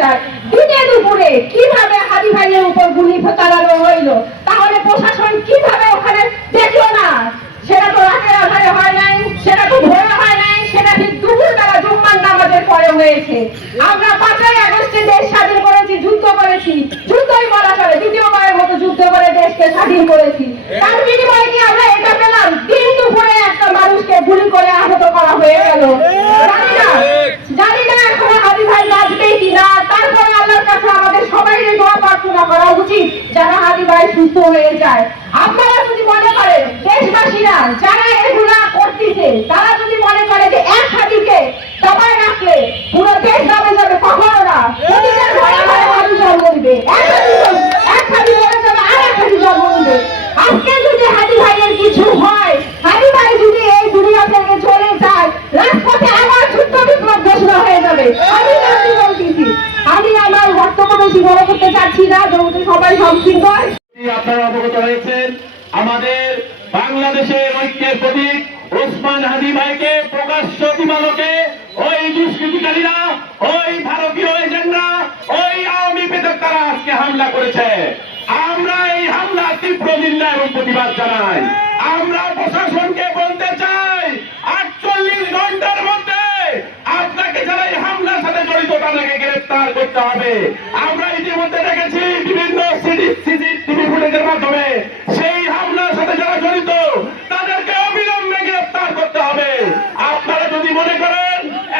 চায়। দিনে দুপুরে কিভাবে হাদি ভাইয়ের উপর গুলি চালানো হইল, তাহলে প্রশাসন কিভাবে ওখানে দেখলো না? সেটা তো রাতের আধারে হয় নাই, সেটা তো ভোরে হয় নাই, সেটা ঠিক দুপুরবেলা জুম্মার নামাজের পরে হয়েছে। আমরা 5ই আগস্টে দেশ স্বাধীন করেছি, যুদ্ধ করেছি, যুদ্ধই বলা চলে, দ্বিতীয়বারের মতো যুদ্ধ করে দেশকে স্বাধীন করেছি। তার বিনিময়ে কি আমরা এটা পেলাম? দিন দুপুরে একটা মানুষকে গুলি করে আহত করা হয়ে গেল। জানি না এখন হাদি ভাই বাঁচবে কিনা। তারপরে আল্লাহর কাছে আমাদের সবাইকে দোয়া প্রার্থনা করা উচিত যারা হাদি ভাই সুস্থ হয়ে যায়। আপনারা যদি মনে করেন, দেশবাসীরা যারা এগুলা করতেছে, তারা যদি মনে করে যে এক হাদিকে দবায় রাখলে পুরো দেশ দবে যাবে, কখনো না। প্রতিটা ঘরে ঘরে হাদি জন্ম দিবে, এক হাদি মরে যাবে, আর এক হাদি জন্ম দিবে। আজকে যদি হাদি ভাইয়ের কিছু হয়, হাদি ভাই যদি এই দুনিয়া থেকে চলে যায়, রাজপথে আবার যুদ্ধ বিপ্লব ঘোষণা হয়ে যাবে। আমি বলতেছি, আমি আমার বক্তব্য বেশি বড় করতে চাচ্ছি না, যেহেতু সবাই সংক্ষিপ্ত। আপনারা অবগত হয়েছেন, আমাদের বাংলাদেশের ঐক্যের প্রতীক ওসমান হাদি ভাইকে প্রকাশ্য দিবালোকে ওই দুষ্কৃতিকারীরা, ওই ভারতীয় এজেন্টরা, ওই আওয়ামী পেতারা আজকে হামলা করেছে। আমরা এই হামলা তীব্র নিন্দা এবং প্রতিবাদ জানাই। আমরা প্রশাসনকে বলতে চাই, 48 ঘন্টার মধ্যে আপনাকে যারা এই হামলার সাথে জড়িত তাদেরকে গ্রেফতার করতে হবে। আমরা ইতিমধ্যে দেখেছি বিভিন্ন সিসিটিভি ফুটেজের মাধ্যমে সেই হামলার সাথে যারা জড়িত তাদেরকে অবিলম্বে গ্রেফতার করতে হবে। আপনারা যদি মনে করেন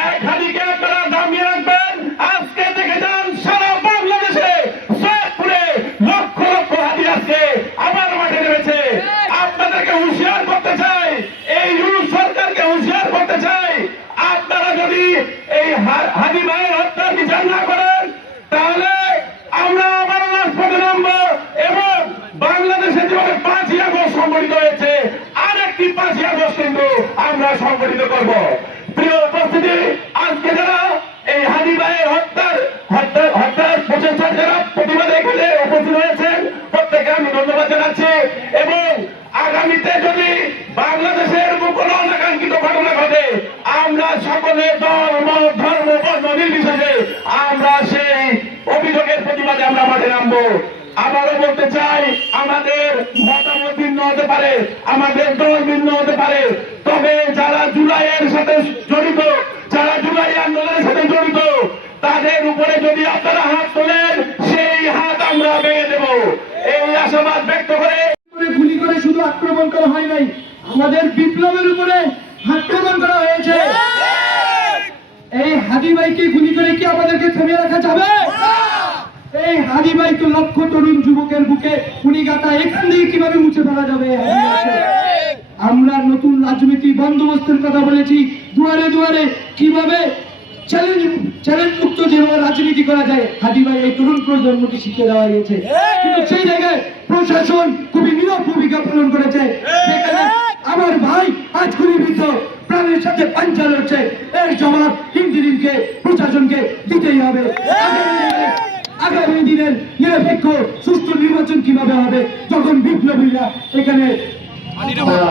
এক হাদিকে আপনারা দামিয়ে রাখবেন, আজকে দেখে যান সারা বাংলাদেশে সৈয়দপুরে লক্ষ লক্ষ হাদি আজকে আবার মাঠে নেমেছে। আপনাদেরকে হুঁশিয়ার করতে চাই, এই ইউনুস সরকারকে হুঁশিয়ার করতে চাই, আপনারা যদি এই হাদি ভাইয়ের হত্যার বিচার না করেন, তাহলে আমরা আবার রাজপথে নামবো এবং বাংলাদেশে যেভাবে 5ই আগস্ট সংগঠিত হয়েছে, আরেকটি 5ই আগস্ট কিন্তু আমরা সংগঠিত করব। প্রিয় উপস্থিতি, আজকে যারা এই হাদি ভাইয়ের হত্যার প্রচেষ্টার যারা প্রতিবাদে এখানে উপস্থিত হয়েছেন, প্রত্যেকে আমি ধন্যবাদ জানাচ্ছি। এবং আগামীতে যদি বাংলাদেশের কোনো অনাকাঙ্ক্ষিত ঘটনা ঘটে, আমরা সকলের দল মত ধর্ম বর্ণ নির্বিশেষে আমরা সেই অভিযোগের প্রতিবাদে আমরা মাঠে নামবো। আবারও বলতে চাই, আমাদের মতামত ভিন্ন হতে পারে, আমাদের দল ভিন্ন হতে পারে, তবে যারা জুলাইয়ের সাথে জড়িত, যারা জুলাই আন্দোলনের সাথে জড়িত, তাদের উপরে যদি আপনারা হাত তোলেন, সেই হাত আমরা ভেঙে দেব, এই আশাবাদ ব্যক্ত করে। গুলি করে শুধু আক্রমণ করা হয় নাই, আমাদের বিপ্লবের উপরে আক্রমণ করা হয়েছে। এই হাদি ভাইকে গুলি করে কি আমাদেরকে থেমে রাখা যাবে? এই হাদি ভাইকে লক্ষ তরুণ যুবকের বুকে উনি গাতা, এখান থেকে কিভাবে মুছে ফেলা যাবে? আমরা নতুন রাজনীতি বন্দোবস্তের কথা বলেছি, দুয়ারে দুয়ারে কিভাবে চ্যালেঞ্জ মুক্ত যেভাবে রাজনীতি করা যায়, হাদি ভাই এই তরুণ প্রজন্মকে শিখিয়ে দেওয়া হয়েছে। কিন্তু সেই জায়গায় প্রশাসন খুবই নীরব ভূমিকা পালন করেছে। সেখানে আমার ভাই আজ গুলিবিদ্ধ, প্রাণের সাথে পাঞ্চা লড়ছে, এর জবাব ইন্দিরিমকে প্রশাসনকে দিতেই হবে। আগামী দিনের নিরপেক্ষ সুষ্ঠু নির্বাচন কিভাবে হবে, যখন বিপ্লবীরা এখানে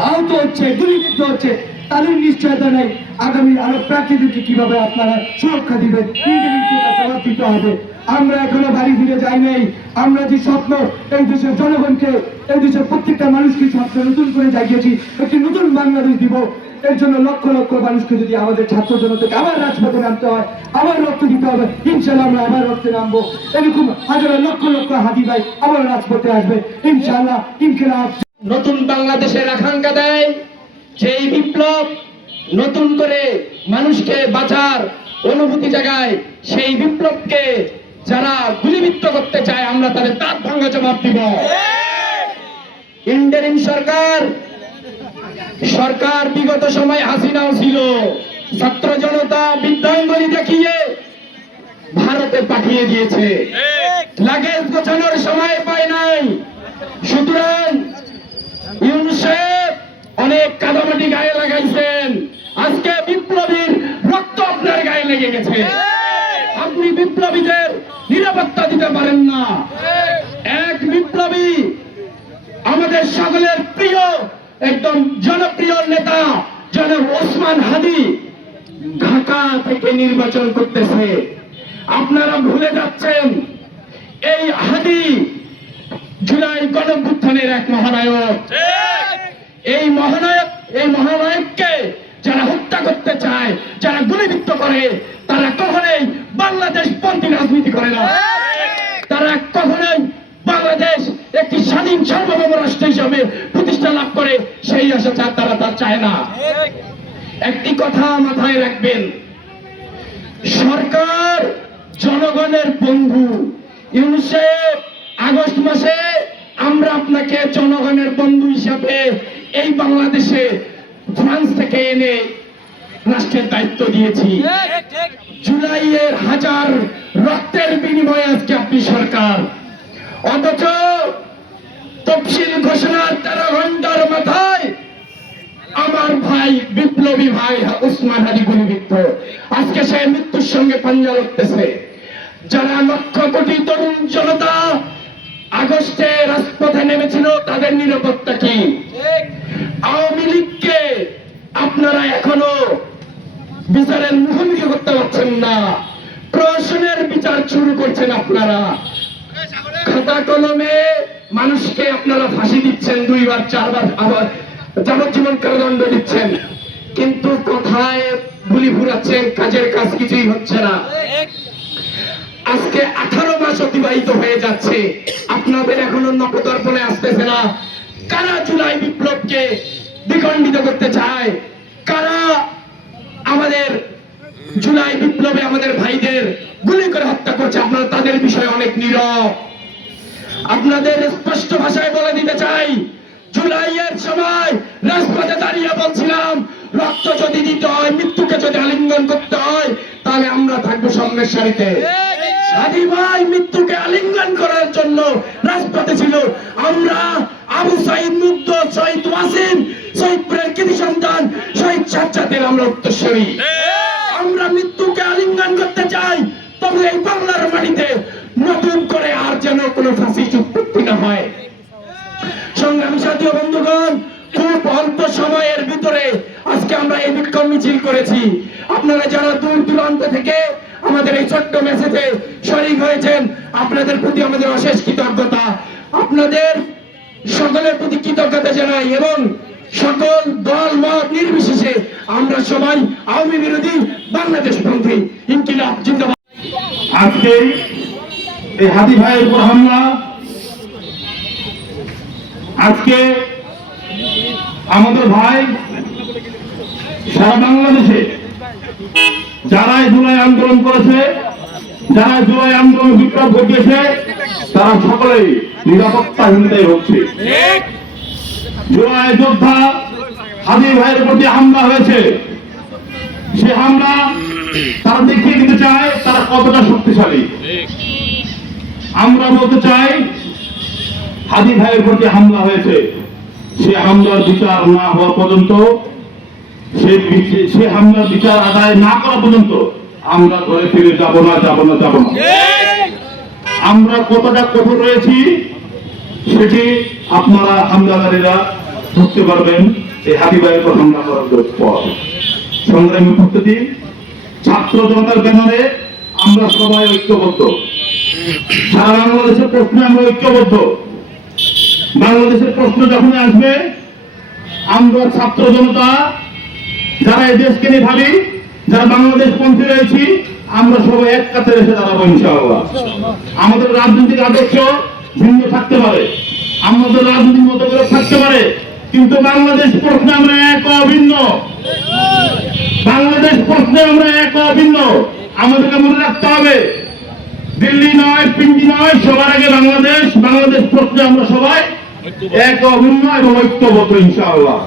আহত হচ্ছে, গুলিবিদ্ধ হচ্ছে, তাদের নিশ্চয়তা নেই আগামী আরো প্রার্থীদেরকে কিভাবে আপনারা সুরক্ষা দিবেন, জবাব দিতে হবে। আমরা এখনো বাড়ি ফিরে যাই নাই। আমরা যে স্বপ্ন এই দেশের জনগণকে, এই দেশের প্রত্যেকটা মানুষকে স্বপ্ন নতুন করে জাগিয়েছি, একটি নতুন বাংলাদেশ দিব। এর জন্য লক্ষ লক্ষ মানুষকে যদি আমাদের ছাত্র জনতাকে আবার রাজপথে নামতে হয়, আবার রক্ত দিতে হবে, ইনশাল্লাহ আমরা আবার রক্তে নামবো। এরকম হাজার লক্ষ লক্ষ হাদি ভাই আবার রাজপথে আসবে ইনশাল্লাহ। ইনকিলাব নতুন বাংলাদেশের আকাঙ্ক্ষা দেয়, সেই বিপ্লব নতুন করে মানুষকে বাঁচার অনুভূতি জাগায়। সেই বিপ্লবকে যারা গুলিবিদ্ধ করতে চায়, আমরা তাদের দাঁত ভাঙা জবাব দিব। ইন্টারিম সরকার বিগত সময় হাসিনাও ছিল, ছাত্র জনতা বিদ্যাঙ্গলি দেখিয়ে ভারতে পাঠিয়ে দিয়েছে, লাগেজ গোছানোর সময় পায় নাই। সুতরাং ইউনুস সাহেব অনেক কাদামাটি গায়ে লাগাইছেন, আজকে বিপ্লবীর রক্ত আপনার গায়ে লেগে গেছে। আপনি বিপ্লবীদের নিরাপত্তা দিতে পারেন না। এক বিপ্লবী, আমাদের সকলের প্রিয় একদম জনপ্রিয় নেতা জনাব ওসমান হাদি ঢাকা থেকে নির্বাচন করতেছে। আপনারা ভুলে যাচ্ছেন এই হাদি জুলাই গণঅভ্যুত্থানের এক মহানায়ক। এই মহানায়ককে যারা হত্যা করতে চায়, যারা গুলিবিদ্ধ করে, তারা কখনোই বাংলাদেশ পন্থী রাজনীতি করে না। তারা কখনোই বাংলাদেশ একটি স্বাধীন সার্বভৌম রাষ্ট্র হিসাবে প্রতিষ্ঠা লাভ করে সেই আশা তারা তা চায় না। একটি কথা মাথায় রাখবেন, সরকার জনগণের বন্ধু। ইউনূস সাহেব, আগস্ট মাসে আমরা আপনাকে জনগণের বন্ধু হিসাবে এই বাংলাদেশে ফ্রান্স থেকে এনে রাষ্ট্রের দায়িত্ব দিয়েছি। জুলাইয়ের হাজার রক্তের বিনিময়ে আজকে আপনি সরকার, অথচ তফসিল ঘোষণার 13 ঘন্টার মাথায় আমার ভাই বিপ্লবী ভাই ওসমান হাদি গুলিবিদ্ধ। আজকে সে মৃত্যুর সঙ্গে পাঞ্জা লড়তেছে। যারা লক্ষ কোটি তরুণ জনতা আগস্টে রাজপথে নেমেছিল, তাদের নিরাপত্তা কি? আওয়ামী লীগকে আপনারা এখনো বিচারের মুখোমুখি করতে পারছেন না। প্রশাসনের বিচার শুরু করছেন আপনারা। খাতা কলমে মানুষকে আপনারা ফাঁসি দিচ্ছেন, 2 বার 4 বার, আবার যাবজ্জীবন কারাদণ্ড দিচ্ছেন, কিন্তু কথায় গুলি ফুরাচ্ছেন, কাজের কাজ কিছুই হচ্ছে না। আজকে 18 মাস অতিবাহিত হয়ে যাচ্ছে, আপনাদের এখনো নখদর্পণে আসতেছে না। কারা জুলাই বিপ্লবকে দ্বিখণ্ডিত করতে চায়? কারা আমাদের জুলাই বিপ্লবে আমাদের ভাইদের গুলি করে হত্যা করছে? আপনারা তাদের বিষয়ে অনেক নীরব। আপনাদের স্পষ্ট ভাষায় বলে দিতে চাই, জুলাইয়ের সময় রাজপথে দাঁড়িয়ে বলছিলাম, রক্ত যদি দিতে হয়, মৃত্যুকে যদি আলিঙ্গন করতে হয়, তাহলে আমরা থাকবো সামনের সারিতে। হাদি ভাই মৃত্যুকে আলিঙ্গন করার জন্য রাজপথে ছিল। আমরা আবু সাইদ মুগ্ধ, শহীদ ওয়াসিম, শহীদপুরের কৃতি সন্তান শহীদ সাজ্জাদের আমরা উত্তরসূরি। আমরা মৃত্যুকে আলিঙ্গন করতে চাই, তবে এই বাংলার মাটিতে নতুন করে আর যেন কোনো ফাঁসি উৎপত্তি না হয়। সংগ্রামী সাথী ও বন্ধুগণ, খুব অল্প সময়ের ভিতরে আজকে আমরা এই বিক্ষোভ মিছিল করেছি। আপনারা যারা দূর দূরান্ত থেকে আমাদের এই ছোট্ট মেসেজে শরীক হয়েছেন, আপনাদের প্রতি আমাদের অশেষ কৃতজ্ঞতা। আপনাদের সকলের প্রতি কৃতজ্ঞতা জানাই, এবং সকল দল মত নির্বিশেষে আমরা সবাই আওয়ামী বিরোধী, বাংলাদেশ পন্থী। ইনকিলাব জিন্দাবাদ। আজকে এই হাদি ভাইয়ের উপর হামলা, আজকে আমাদের ভাই সারা বাংলাদেশে যারা জুলাই আন্দোলন করেছে, যারা জুলাই আন্দোলন বিপ্লব ঘটিয়েছে, তারা সকলেই নিরাপত্তাহীনতায় হচ্ছে। জুলাই যোদ্ধা হাদি ভাইয়ের প্রতি হামলা হয়েছে, সে হামলা তারা দেখিয়ে দিতে চায় তারা কতটা শক্তিশালী। আমরা বলতে চাই, হাদি ভাইয়ের প্রতি হামলা হয়েছে, সে হামলার বিচার না হওয়া পর্যন্ত, সে হামলার বিচার আদায় না করা পর্যন্ত আমরা ঘরে ফিরে যাব না। আমরা কতটা কঠোর রয়েছি সেটি আপনারা হামলাকারীরা ধরতে পারবেন এই হাদি ভাইয়ের উপর হামলা করার পর। সংগ্রামী উপস্থিতি, ছাত্র জনতার ব্যানারে আমরা সবাই ঐক্যবদ্ধ। সারা বাংলাদেশের প্রশ্নে আমরা ঐক্যবদ্ধ। বাংলাদেশের প্রশ্ন যখন আসবে, আমরা ছাত্র জনতা যারা এই দেশকে নিয়ে ভাবি, যারা বাংলাদেশ পন্থী রয়েছি, আমরা সবাই এক কাতারে এসে দাঁড়াবো ইনশাআল্লাহ। আমাদের রাজনৈতিক আদর্শ ভিন্ন থাকতে পারে, আমাদের রাজনৈতিক মতগুলো থাকতে পারে, কিন্তু বাংলাদেশ প্রশ্নে আমরা এক অভিন্ন। বাংলাদেশ প্রশ্নে আমরা এক অভিন্ন। আমাদেরকে মনে রাখতে হবে, দিল্লি নয়, পিন্ডি নয়, সবার আগে বাংলাদেশ। বাংলাদেশ প্রশ্নে আমরা সবাই এক অভিন্ন এবং ঐক্যবদ্ধ ইনশাআল্লাহ।